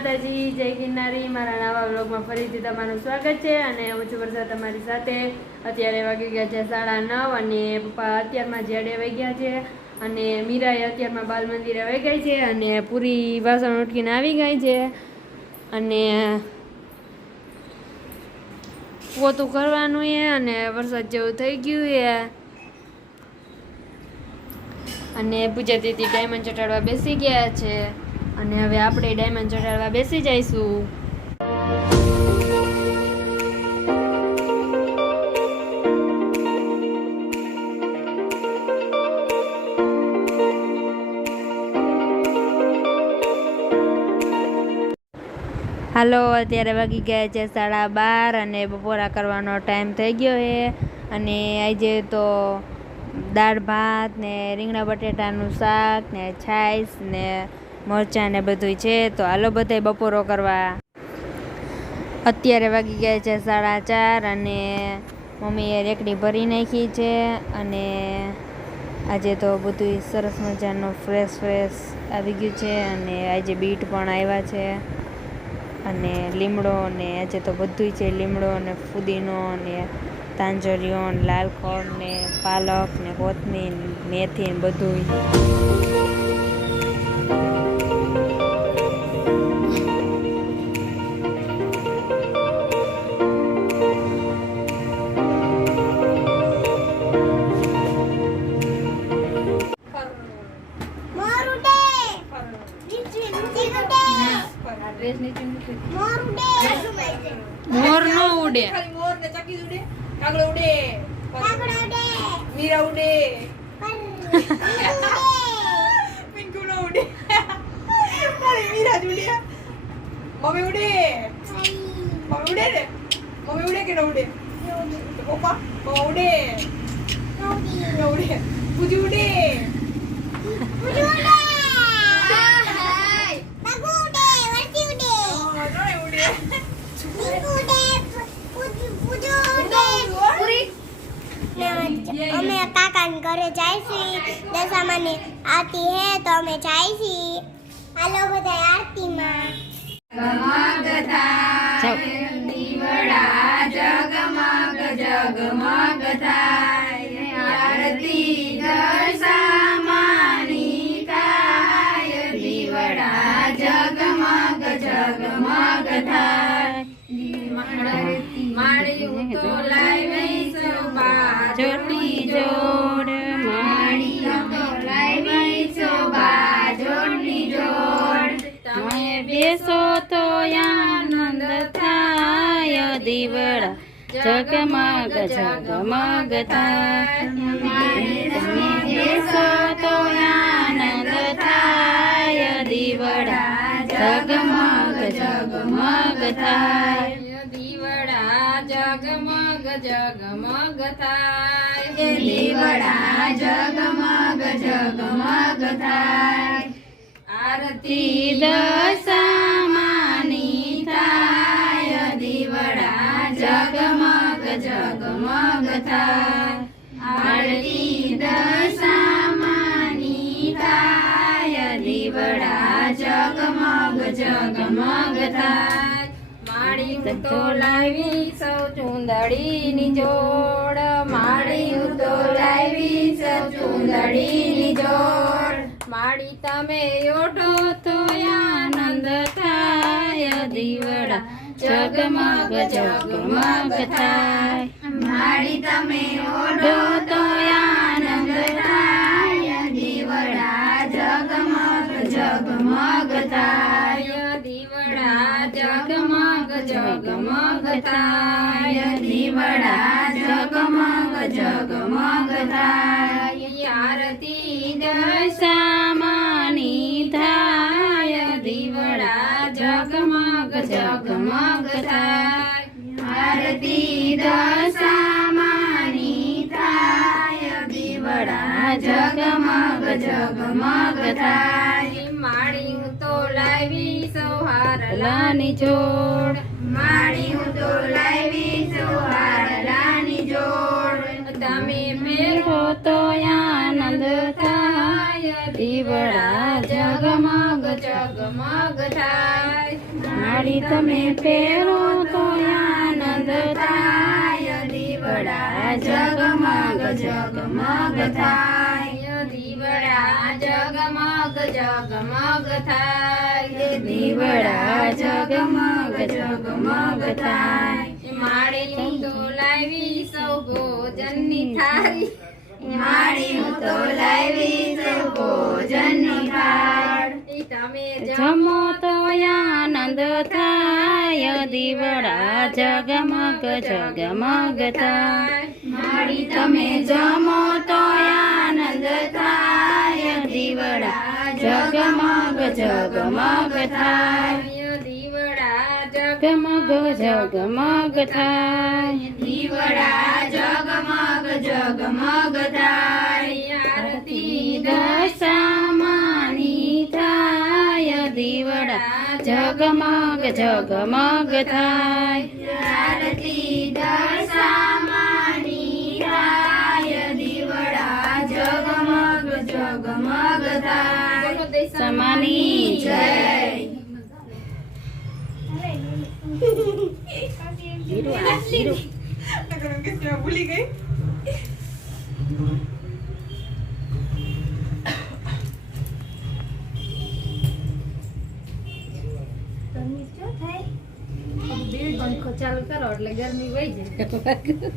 માતાજી, જય ગિરનારી। મારા નવા વ્લોગમાં ફરીથી તમારું સ્વાગત છે અને હું છું વર્ષા તમારી સાથે। અત્યારે વાગી ગયા છે 9:30 અને પપ્પા અત્યારમાં જેડે વહી ગયા છે અને મીરાએ અત્યારમાં બાલ મંદિરે વહી ગઈ છે અને પૂરી વાસણ ઉઠીને આવી ગઈ છે અને પોતું કરવાનું છે અને વરસાદ જેવું થઈ ગયું છે અને પૂજા દીદી ડાયમંડ ચટાડવા બેસી ગયા છે અને હવે આપણે ડાયમંડ ચટાડવા બેસી જઈશું। હાલો, અત્યારે વાગી ગયા છે 12:30 અને બપોરા કરવાનો ટાઈમ થઈ ગયો છે અને આજે તો દાળ ભાત ને રીંગણા બટેટાનું શાક ને છાશ ને મરચાં ને બધું છે। તો હાલો બધાય બપોરો કરવા। અત્યારે વાગી ગયા છે 4:30 અને મમ્મીએ રેકડી ભરી નાખી છે અને આજે તો બધું સરસ મજાનું ફ્રેશ આવી ગયું છે અને આજે બીટ પણ આવ્યા છે અને લીમડો ને આજે તો બધું છે, લીમડો ને ફુદીનો ને તાંજરીઓ ને લાલ ખોળ ને પાલક ને કોથમીર મેથી ને બધું। मोर नो उड़े, खाली मोर ने चकी उड़े, कागड़ो उड़े, मीरा उड़े, पिंकू नो उड़े, खाली मीरा उड़े, मम्मी उड़े, मम्मी उड़े रे, मम्मी उड़े के न उड़े, पापा उड़े, उड़े, पूजी उड़े, पूजी उड़े, हमें काका घरे जाइसी दशामानी आती है तो हमें जाइसी। हेलो बताए आरती मां जगमग थाय दीवड़ा जगमग जगमग थाय आरती दशामानी थाय दीवड़ा जगमग जगमग थाय माड़ी तो लाइवे सोबा जोटी जोड़ माड़ी तो लाइवे सोबा जोटी जोड़ तमे बेसो तो आनंद थाय दीवड़ा जगमग जगमग थाय तमे बेसो तो आनंद थाय दीवड़ा जगमग जगमग थाय दीवड़ा जगमग जगमग थाय दीवड़ा जगमग जगमग थाय आरती दशामानी थाय दीवड़ा जगमग जगमग थाय आरती दशामानी थाय दीवड़ा जगमग जगमग थाय माड़ी तो लावी सौ चूंदड़ी नी जोड़ माड़ी तो लावी सौ चूंदड़ी नी जोड़ माड़ी तमे ओठो तो आनंद थाय दीवड़ा जगमग जगमग थाय माड़ी तमे ओठो तो आनंद थाय दीवड़ा जगमग जगमग थाय दीवड़ा जगमग जगमग थाय दीवड़ा जगमग जगमग थाय आरती दशामानी थाय दीवड़ा जगमग जगमग थाय आरती दशामानी थाय दीवड़ा जगमग जगमग थाय माड़ी तो लावी सोहार लानी जोड़ माड़ी तो लावी सोहार लानी जोड़ तमे मेरो तो आनंद थाय दीवड़ा जगमग जगमग थाय માડી તમે પહેરો તો આનંદ થાય દીવડા જગમગ જગમગ થાય દીવડા જગમગ જગમગ થાય દીવડા જગમગ જગમગ થાય માડી હું તો લાવી સૌ ભોજનની થાળી માડી હું તો લાવી સૌ ભોજનની થાળ તમે જમો તો આનંદ થાય દીવડા જગમગ જગમગ થાય માડી તમે જમો તો આનંદ થાય દીવડા જગમગ જગમગ થાય દીવડા જગમગ જગમગ થાય દીવડા જગમગ જગમગ થાય આરતી દશામાની થાય દીવડા જગમગ જગમગ થાય આરતી દશામાની થાય દીવડા જગમગ જગમગ થાય દશામાની જય ભૂલી ગઈ પંખો ચાલુ કરો એટલે ગરમી વહી જાય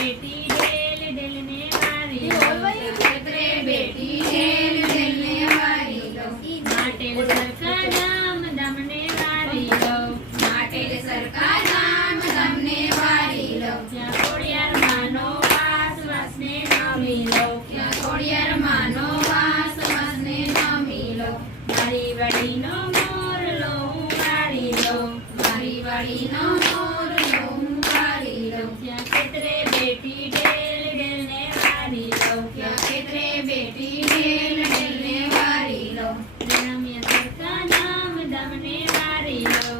બેટી ઢેલ ઢેલને વારી લો ક્ષેત્રે બેટી ઢેલ ઢેલને વારી લો માટેલ સરખા ધામ ધામને વારી લો માટેલ સરખા ધામ ધામને વારી લો ત્યાં ખોડિયાર માનો વાસ વાસને નમી લો ત્યાં ખોડિયાર માનો વાસ વાસને નમી લો મારી વાડીનો મોર લો હું વારી લો મારી વાડીનો મોર લો હું વારી લો ત્યાં ક્ષેત્રે બેટી ઢેલ ઢેલને વારી લો ત્યાં ક્ષેત્રે બેટી ઢેલ ઢેલને વારી લો રમ્ય સરખા ધામ ધામને વારી લો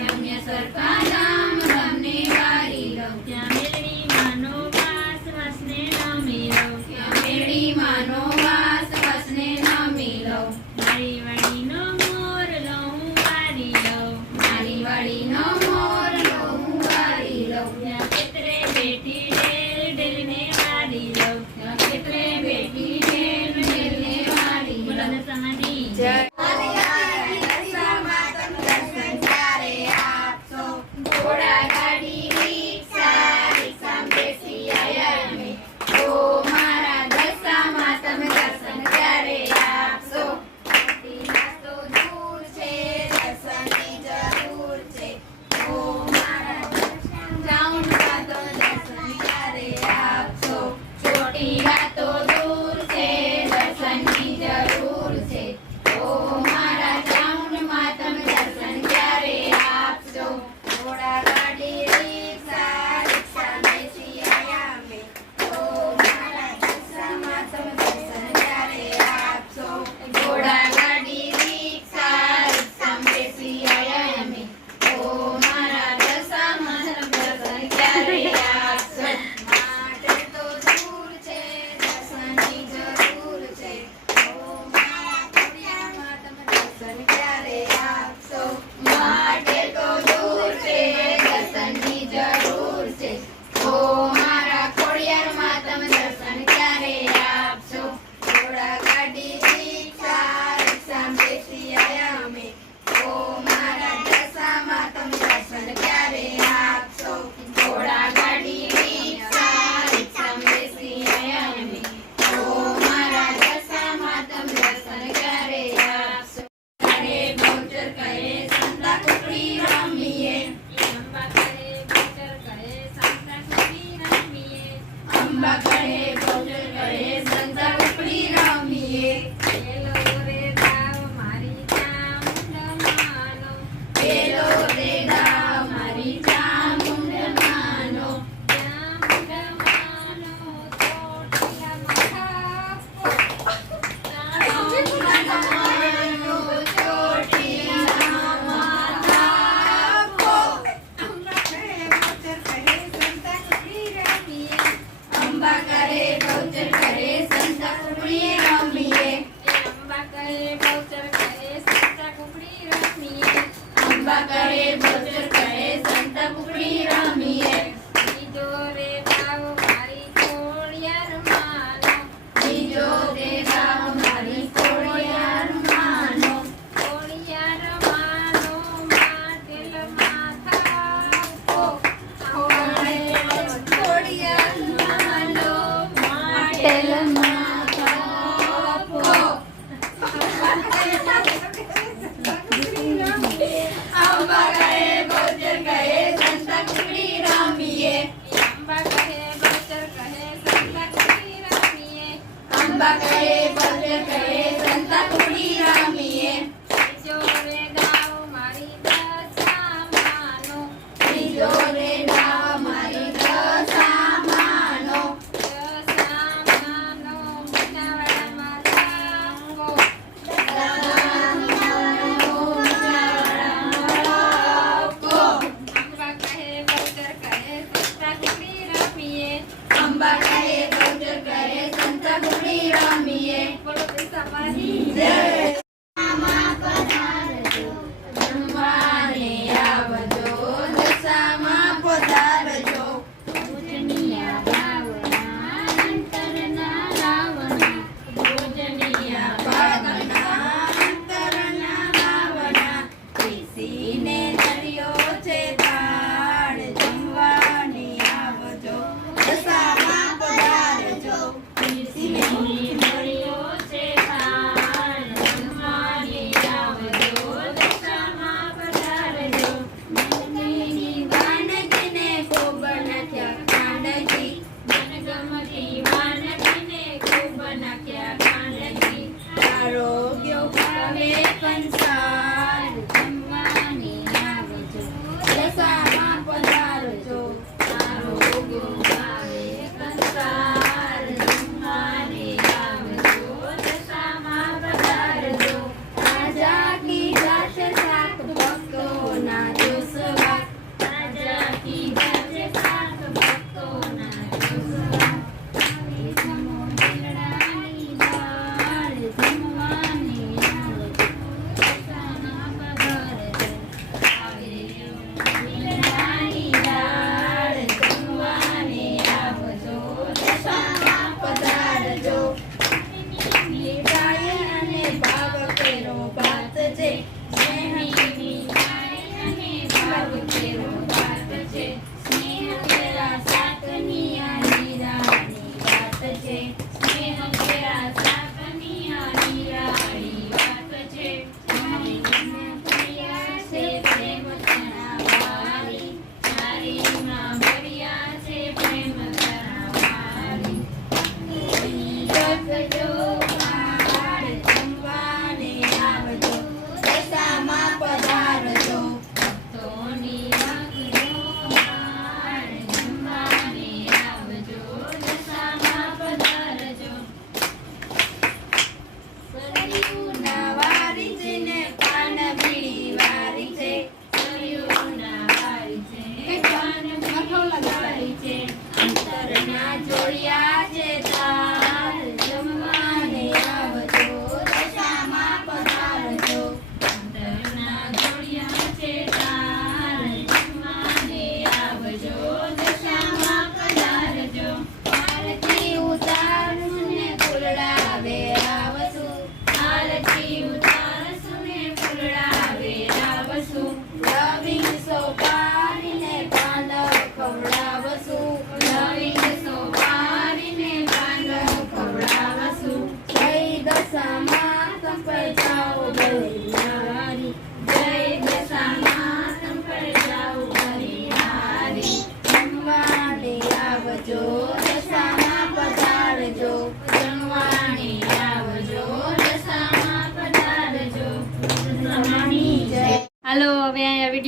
રમ્ય સરખા ધામ ધામને વારી લો ત્યાં મેળવી માનો વાસ વાસને નમી લો ત્યાં મેળવી માનો વાસ વાસને નમી લો મારી વાડીનો મોર લો હું વારી લો મારી વાડીનો મોર લો હું વારી લો ત્યાં ક્ષેત્રે બેટી ઢેલ ઢેલને વારી લો ત્યાં ક્ષેત્રે બેટી ઢેલ ઢેલને વારી લો સમાધિ જય ઘોડા ગાડી રિક્ષા રિક્ષામાં બેસી આયા અમે ઓ મારા દશામાં તમે દર્શન ક્યારે આપશો તો દૂર છે દર્શનની જરૂર છે ઓ મારા જાઉંમાં તો દર્શન ક્યારે આપશો ચોટીલા તો દૂર છે દર્શનની જરૂર છે ઓ મારા જાઉંમાં તમે દર્શન ક્યારે આપશો ઘોડા ગાડી રિક્ષા રિક્ષા બેસી આયા અમે ઓ મારા દશામાં તમે દર્શન ક્યારે આપશો ઘોડા ગાડી રિક્ષા રિક્ષામાં બેસી આયા અમે ઓ મારા દશામાં તમે દર્શન ક્યારે આપશો માટે તો દૂર છે દર્શનની જરૂર છે ઓ મારા ખોડિયારમાં તમે દર્શન ક્યારે આપશો માટે તો દૂર છે દર્શનની જરૂર છે ઓ મારા ખોડિયારમાં તમે દર્શન ક્યારે આપશો ઘોડા ગાડી રિક્ષા રિક્ષામાં બેસી આયા અમે ઓ મારા દશામાં તમે દર્શન ક્યારે આપશો ઘોડા ગાડી રિક્ષા રિક્ષામાં બેસી આયા અમે ઓ મારા દશામાં તમે દર્શન ક્યારે આપશો અરે ગૌચર કહે સંતા કુકડી રમીએ અંબા કહે ગૌચર કહે સંતા કુકડી રમીએ અંબા કહે ગૌચર કહે સંતા કુકડી રમીએ પેલો રે દાવ મારી ચામુંડ માનો પેલો રે દાવ મારી ચામુંડ માનો ચામુંડ માનો ચોટીલા માથા ચામુંડ માનો ચોટીલા માથા અંબા કરે ગૌચર કરે સંતા કુકડી રમીએ અંબા કરે ગૌચર કરે સંતા કુકડી રમીએ અંબા કરે ગૌચર કરે સંતા કુકડી રમીએ બીજો રે ભાવ મારી ખોડિયાર માનો બીજો રે ભાવ મારી ખોડિયાર માનો ખોડિયાર માનો માટેલ માથા ખોડિયાર માનો માટેલ માથા અંબા કહે ગૌચર કહે સંતા કુકડી રમીએ અંબા કહે ગૌચર કહે સંતા કુકડી રમીએ અંબા કહે ગૌચર કહે સંતા કુકડી રમીએ બીજો રે દાવ મારી દશા માનો બીજો રે દાવ મારી દશા માનો મીનાવાડામાં રાખો અંબા કહે ગૌચર કહે સંતા કુકડી રમીએ અંબા કહે ગૌચર કહે સંતા કુકડી રમીએ બોલો સમાધિ જય જમવાને આવજો દશામાં પધારજો ભોજનિયા ભાવના અંતરના રાવણા ભોજનિયા ભાવના અંતરના રાવણા બેસીને ધર્યો છે તાળ જમવાને આવજો દશા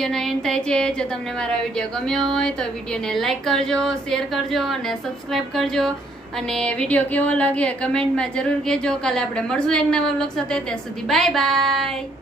વિડીયોનો એન્ડ થાય છે. જો તમને મારો વિડીયો ગમ્યો હોય તો વિડીયોને લાઈક કરજો, શેર કરજો અને સબસ્ક્રાઈબ કરજો. અને વિડીયો કેવો લાગે કમેન્ટમાં જરૂર કહેજો. કાલે આપણે મળશું એક નવા વ્લોગ સાથે. ત્યાં સુધી બાય બાય.